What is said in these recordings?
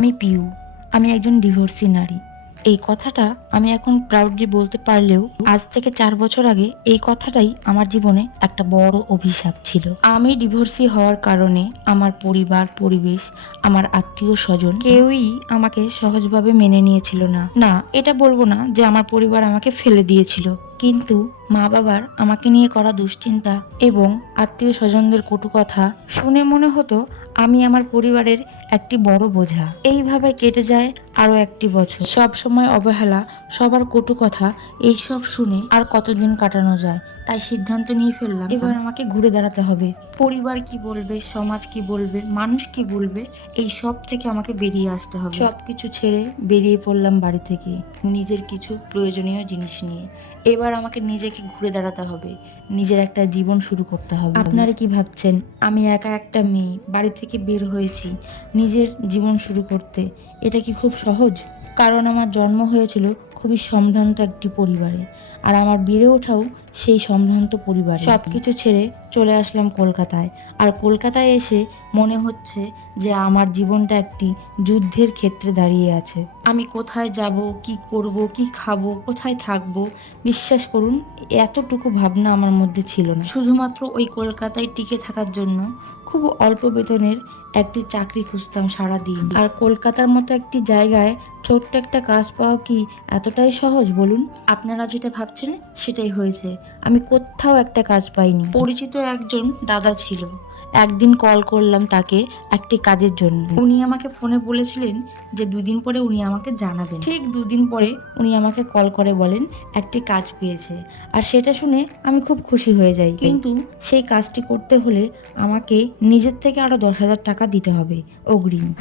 আমি পিউ, আমি একজন ডিভোর্সি নারী। এই কথাটা আমি এখন প্রাউডলি বলতে পারলেও আজ থেকে চার বছর আগে এই কথাটাই আমার জীবনে একটা বড় অভিশাপ ছিল। আমি ডিভোর্সি হওয়ার কারণে আমার পরিবার, পরিবেশ, আমার আত্মীয় স্বজন কেউই আমাকে সহজভাবে মেনে নিয়েছিল না। না, এটা বলব না যে আমার পরিবার আমাকে ফেলে দিয়েছিল। কিন্তু মা বাবার আমাকে নিয়ে করা দুশ্চিন্তা এবং আত্মীয় স্বজনদের কটু কথা শুনে মনে হতো আমি আমার পরিবারের একটি বড় বোঝা। এইভাবে কেটে যায় আরও একটি বছর। সব সময় অবহেলা, সবার কটু কথা, এইসব শুনে আর কতদিন কাটানো যায়? তাই সিদ্ধান্ত নিয়ে ফেললাম এবার আমাকে ঘুরে দাঁড়াতে হবে। পরিবার কি বলবে সমাজ কি বলবে মানুষ কি বলবে এই সব থেকে আমাকে বেরিয়ে আসতে হবে। সব কিছু ছেড়ে বেরিয়ে পড়লাম বাড়ি থেকে নিজের কিছু প্রয়োজনীয় জিনিস নিয়ে। এবার আমাকে নিজেকে ঘুরে দাঁড়াতে হবে নিজের একটা জীবন শুরু করতে হবে। আপনারা কি ভাবছেন? আমি একা একটা মেয়ে বাড়ি থেকে বের হয়েছি নিজের জীবন শুরু করতে। এটা কি খুব সহজ? কারণ আমার জন্ম হয়েছিল খুবই সম্ভ্রান্ত একটি পরিবারে। আর আমার বেড়ে ওঠাও সেই সম্ভ্রান্ত পরিবার। সব কিছু ছেড়ে চলে আসলাম কলকাতায়। আর কলকাতায় এসে মনে হচ্ছে যে আমার জীবনটা একটি যুদ্ধের ক্ষেত্রে দাঁড়িয়ে আছে। আমি কোথায় যাব, কি করব, কি খাব, কোথায় থাকব, বিশ্বাস করুন, এতটুকু ভাবনা আমার মধ্যে ছিল না। শুধুমাত্র ওই কলকাতায় টিকে থাকার জন্য খুব অল্প বেতনের একটি চাকরি খুঁজতাম সারা দিন আর কলকাতার মতো একটি জায়গায় ছোট্ট একটা কাজ পাওয়া কি এতটাই সহজ বলুন? আপনারা যেটা ভাবছেন সেটাই হয়েছে। আমি কোথাও একটা কাজ পাইনি। পরিচিত একজন দাদা ছিল। একদিন কল করলাম তাকে একটি কাজের জন্য। উনি আমাকে ফোনে বলেছিলেন যে দুদিন পরে উনি আমাকে জানাবেন। ঠিক দুদিন পরে উনি আমাকে কল করে বলেন একটি কাজ পেয়েছে। আর সেটা শুনে আমি খুব খুশি হয়ে যাই। কিন্তু সেই কাজটি করতে হলে আমাকে নিজের থেকে আরও দশ হাজার টাকা দিতে হবে অগ্রিম।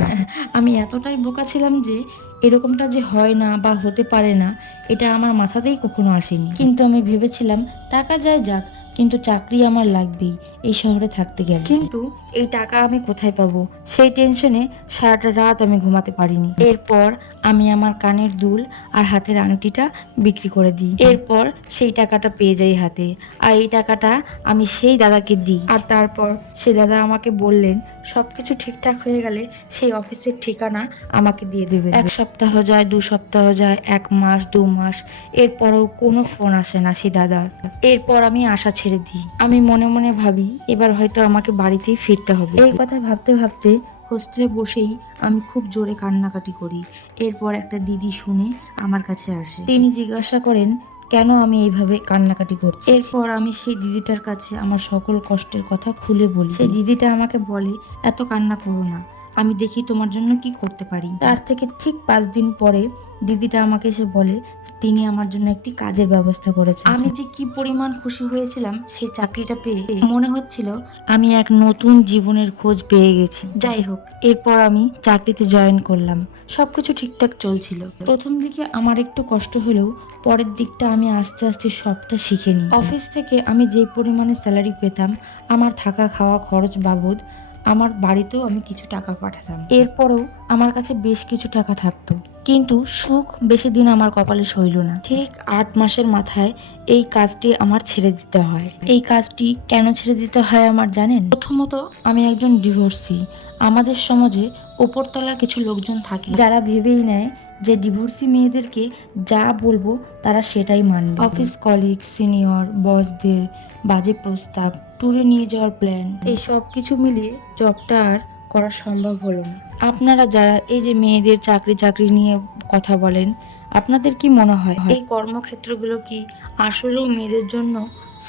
আমি এতটাই বোকা ছিলাম যে এরকমটা যে হয় না বা হতে পারে না, এটা আমার মাথাতেই কখনো আসেনি। কিন্তু আমি ভেবেছিলাম টাকা যায় যাক কিন্তু চাকরি আমার লাগবেই এই শহরে থাকতে গেলে। কিন্তু এই টাকা আমি কোথায় পাবো? সেই টেনশনে সারাটা রাত আমি ঘুমাতে পারিনি। এরপর আমি আমার কানের দুল আর হাতের আংটিটা বিক্রি করে দিই। এরপর সেই টাকাটা পেয়ে যাই হাতে। আর এই টাকাটা আমি সেই দাদাকে দিই। আর তারপর সে দাদা আমাকে বললেন সব কিছু ঠিকঠাক হয়ে গেলে সেই অফিসের ঠিকানা আমাকে দিয়ে দেবে। এক সপ্তাহ যায়, দু সপ্তাহ যায়, এক মাস, দু মাস, এরপরও কোনো ফোন আসে না সেই দাদার। এরপর আমি আশা ছেড়ে দিই। আমি মনে মনে ভাবি, এবার হয়তো আমাকে বাড়িতেই ফিরতে হবে। এই কথা ভাবতে ভাবতে হোস্টেলে বসেই আমি খুব জোরে কান্নাকাটি করি। এরপর একটা দিদি শুনে আমার কাছে আসে। তিনি জিজ্ঞাসা করেন, কেন আমি এইভাবে কান্নাকাটি করছি? এরপর আমি সেই দিদিটার কাছে আমার সকল কষ্টের কথা খুলে বলি। সেই দিদিটা আমাকে বলে, এত কান্না করো না। আমি দেখি তোমার জন্য কি করতে পারি। তার থেকে ঠিক পাঁচ দিন পরে দিদিটা আমাকে এসে বলে, তিনি আমার জন্য একটি কাজের ব্যবস্থা করেছে আমি যে কি পরিমাণ খুশি হয়েছিলাম সেই চাকরিটা পেয়ে মনে হচ্ছিল আমি এক নতুন জীবনের খোঁজ পেয়ে গেছি। যাই হোক, এরপর আমি চাকরিতে জয়েন করলাম। সবকিছু ঠিকঠাক চলছিল। প্রথম দিকে আমার একটু কষ্ট হলেও পরের দিকটা আমি আস্তে আস্তে সবটা শিখে নিই অফিস থেকে আমি যে পরিমাণে স্যালারি পেতাম, আমার থাকা খাওয়া খরচ বাবদ আমার বাড়িতেও আমি কিছু টাকা পাঠাতাম। এরপরেও আমার কাছে বেশ কিছু টাকা থাকতো। কিন্তু সুখ বেশি দিন আমার কপালে সইল না। ঠিক আট মাসের মাথায় এই কাজটি আমার ছেড়ে দিতে হয়। এই কাজটি কেন ছেড়ে দিতে হয় আমার জানেন? প্রথমত, আমি একজন ডিভোর্সি। আমাদের সমাজে ওপরতলার কিছু লোকজন থাকে, যারা ভেবেই নেয় যে ডিভোর্সি মেয়েদেরকে যা বলব তারা সেটাই মানবে। অফিস কলিগ, সিনিয়র, বসদের বাজে প্রস্তাব ট্যুরে নিয়ে যাওয়ার প্ল্যান এই সব কিছু মিলিয়ে জবটা আর করা সম্ভব হলো না। আপনারা যারা এই যে মেয়েদের চাকরি চাকরি নিয়ে কথা বলেন আপনাদের কি মনে হয়? এই কর্মক্ষেত্রগুলো কি আসলেও মেয়েদের জন্য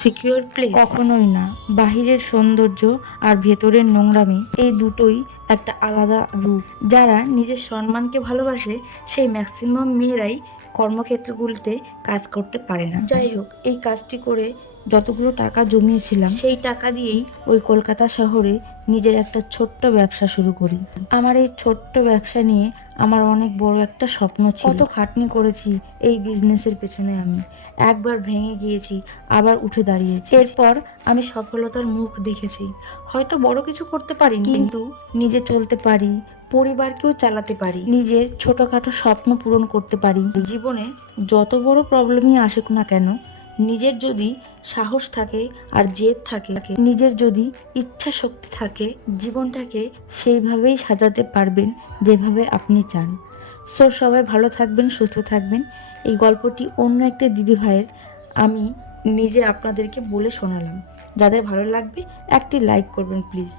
সিকিউর প্লেস কখনোই না। বাহিরের সৌন্দর্য আর ভেতরের নোংরামি এই দুটোই একটা আলাদা রূপ। যারা নিজের সম্মানকে ভালোবাসে সেই ম্যাক্সিমাম মেয়েরাই কর্মক্ষেত্রগুলিতে কাজ করতে পারে না। যাই হোক এই কাজটি করে যতগুলো টাকা জমিয়েছিলাম সেই টাকা দিয়েই ওই কলকাতা শহরে নিজের একটা ছোট্ট ব্যবসা শুরু করি। আমার এই ছোট্ট ব্যবসা নিয়ে আমার অনেক বড় একটা স্বপ্ন ছিল। কত খাটনি করেছি এই বিজনেসের পেছনে আমি। একবার ভেঙে গিয়েছি আবার উঠে দাঁড়িয়েছি। এরপর আমি সফলতার মুখ দেখেছি। হয়তো বড় কিছু করতে পারি কিন্তু নিজে চলতে পারি পরিবারকেও চালাতে পারি। নিজের ছোটখাটো স্বপ্ন পূরণ করতে পারি। জীবনে যত বড় প্রবলেমই আসুক না কেন নিজের যদি সাহস থাকে আর জেদ থাকে নিজের যদি ইচ্ছা শক্তি থাকে, জীবনটাকে সেইভাবেই সাজাতে পারবেন যেভাবে আপনি চান। সো সবাই ভালো থাকবেন, সুস্থ থাকবেন। এই গল্পটি অন্য একটা দিদি ভাইয়ের আমি নিজে আপনাদেরকে বলে শোনালাম। যাদের ভালো লাগবে, একটি লাইক করবেন প্লিজ